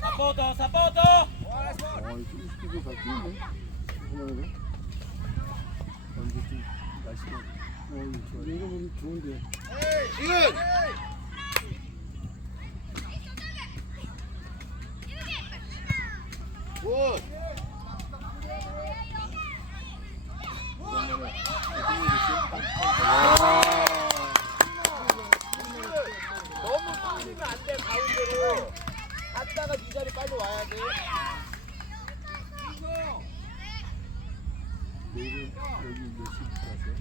사포터 사포터 아, 이거 스피드 잘 뛰는데? 그만하네. 완전 좀 날씨가. 어, 이거 좋아. 이거 보면 좋은데. 지금. 굿. 너무 쏠리면 안 돼 가운데로. 갔다가 네 자리 빨리 와야 돼. 내일은 여기 몇 시부터 하세요?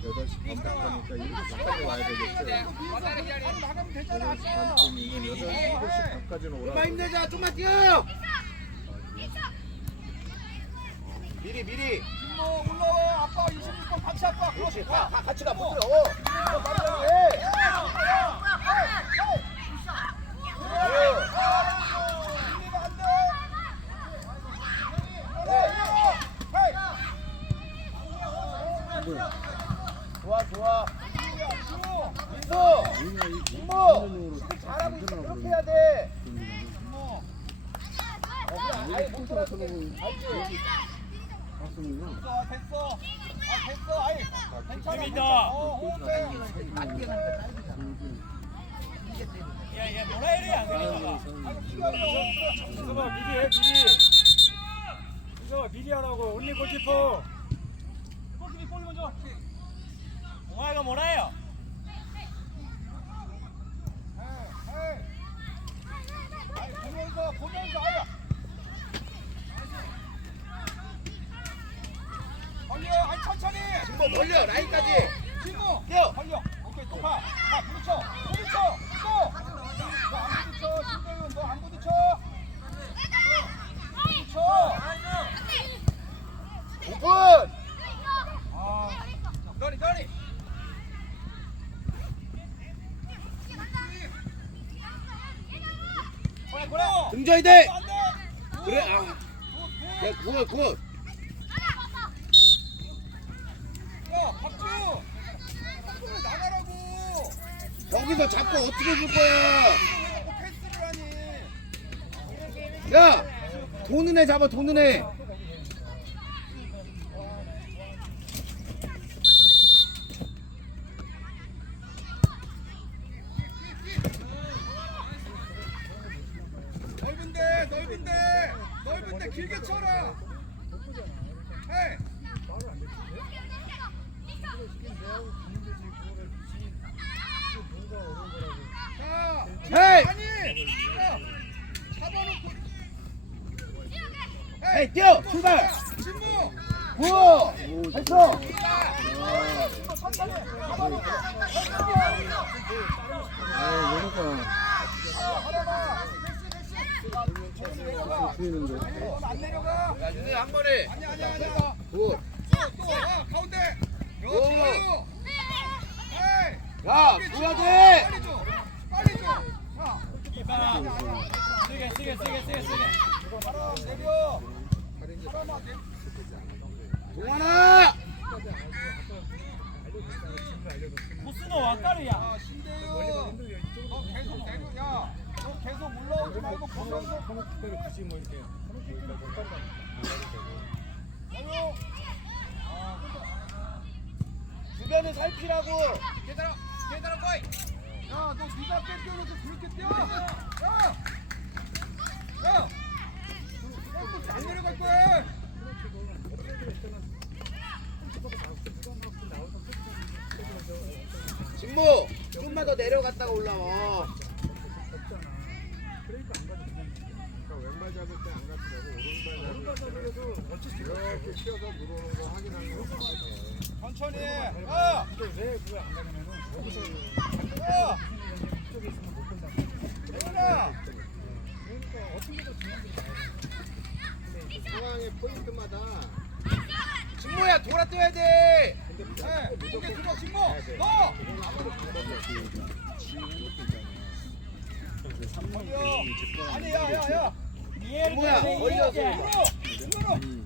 8시 반 가니까 이렇게 반까지 와야 되겠죠? 나가면 되잖아. 8시 반쯤이면 8시, 7시 반까지는 오라고. 좀만 힘내자. 좀만 뛰어. 미리 미리. 뭐 올라와 아빠 26번 같이 아빠 그렇지. 가, 가 같이 가. 못 들어. 어. 어, 빨리 빨리 해. 좋아 좋아. 민수. 우리가 이 김모. 공연용으로 잘하고 있어. 만들어 그렇게 해야 돼. 어, 못. 알지? 박수는요. 됐어 됐어 아 됐어 아이 괜찮아 재밌다. 어 호흡해 야야 뭐라 해야 안 되는 민서가 미리 해 미리 민서가 미리 하라고 언니 골키퍼 골키퍼 골 먼저 동아이가 뭐라 해요 아이 보면서 보면서 아야 벌려 아이 천천히 김모 벌려 라인까지. 친구 뛰어. 벌려 오케이 또가가 부딪혀 부딪혀 또너안 부딪혀 신동윤 너안 부딪혀 부딪혀 5분. 아 너리 너리. 등져야 돼. 그래. 아. 야, 굿 굿. 야 박주 박주 나가라고 여기서 잡고 어떻게 줄 거야? 야, 도는 애 잡아, 도는 애. 넓은데 넓은데 넓은데 길게 쳐라 자 헤이, 아니 야 잡아놓고 헤이, 뛰어, 출발. 천천히 잡아놓고 아, 야, 윤희 한 번에. 아니야 아니야 아니야 굿. 또와 가운데 오. 여기 헤이 야, 줘야 돼. 빨리 줘 빨리 줘 자, 이봐 세게 세게 세게 세게 세게 바로 내려 바로 내 동환아. 코스노 와까르야 아, 신대유. 너 계속 내려, 야. 너 계속 올라오지 말고 보면서. 어휴. 주변을 살피라고. 계단아, 계단아, 거이. 야, 너 네가 뺏겨놓고 그렇게 뛰어. 야. 야. 너또안 내려갈 거야. 진모, 좀만 더 내려갔다가 올라와. 왼발 잡을 때 안 같더라고. 오른발 잡을 때 이렇게 튀어서 들어오는 거 확인하는 거. 천천히. 야. 야. 대현아. 상황의 포인트마다 진모야, 돌아 뛰어야 돼. 네, 이렇게 들어, 진모. 너. 그 3만 개인이 제거 아니 야야야 뭐야, 어디가 야서 힘으로 아니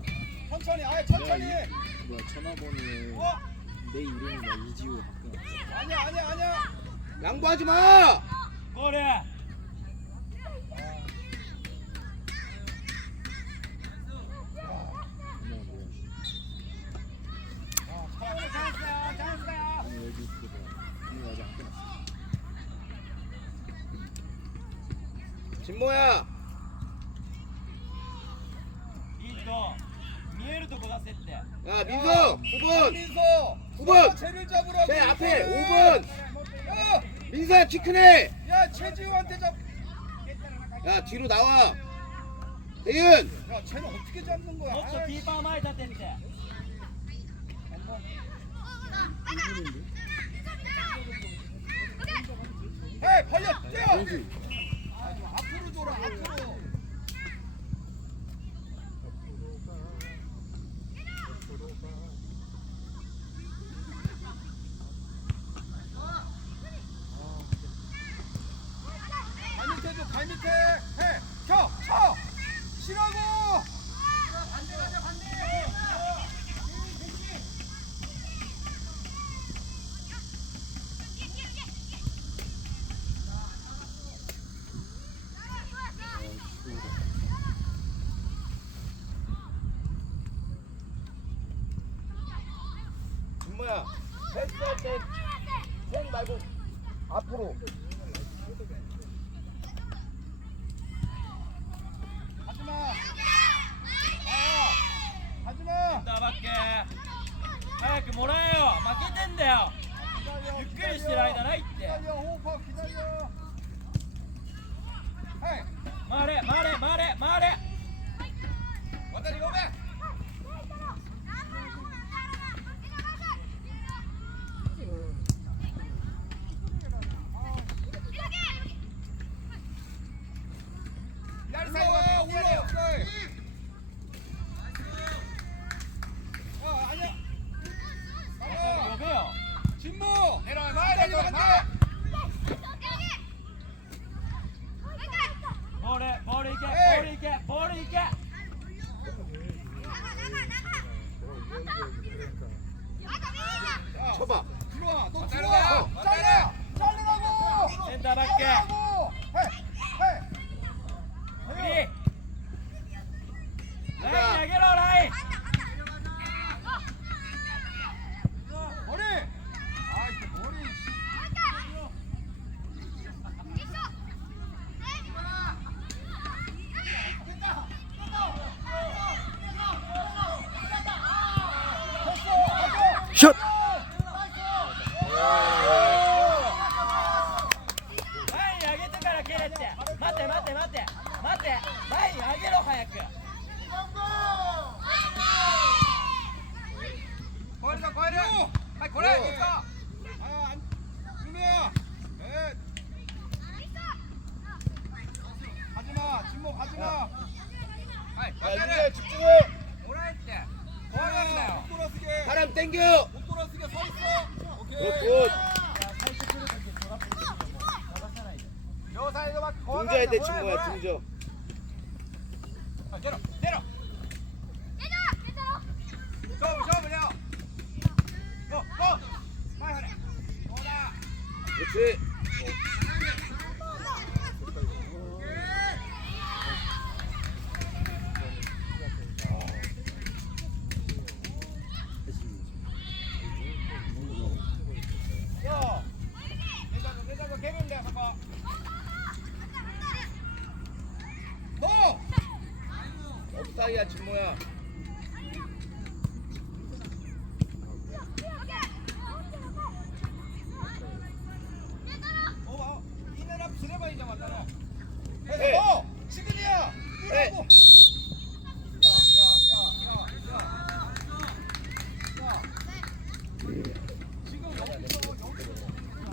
천천히 아예 천천히 내가 이, 뭐야 전화번호에 어? 내 이름이나 이지호 바꿔 아니야 아니야 아니야 양보하지 마. 그래 그냥 뭐야 차오늘 찬스야 찬스야 아니 여기 그거 이거 아직 안 끝났어 진모야. 올라갔을 때. 야 민서 9번 민서. 구 번! 야, 쟤를 잡으라고. 제 앞에 5번 야, 민서야 치크네 야 최지우한테 잡. 야 뒤로 나와 대윤 야, 쟤는 어떻게 잡는 거야? 너저 아이씨. 비바 많이 잤다니까. 에이, 벌려 뛰어. 아, 좀 앞으로 돌아 앞으로. 패스할 때생 말고 앞으로. 하지마. 아, 하지마. だばっけ早くもらえよ負けてんだよ 기다려, ゆっくりしてる間ないって 기다려, 호흡하고 기다려. 가지마 야, 집중해. 뭐라 했대? 공항이네요. 바람 땡겨. 못 돌아서게 서 있어. 오케이. 굿. 요 동자야 돼 친구야 등져. 때려 때려. 좀, 좀 그냥. 고, 고. 빨리 하래. 오라. 그렇지. 뭐? 업사이야 진모야.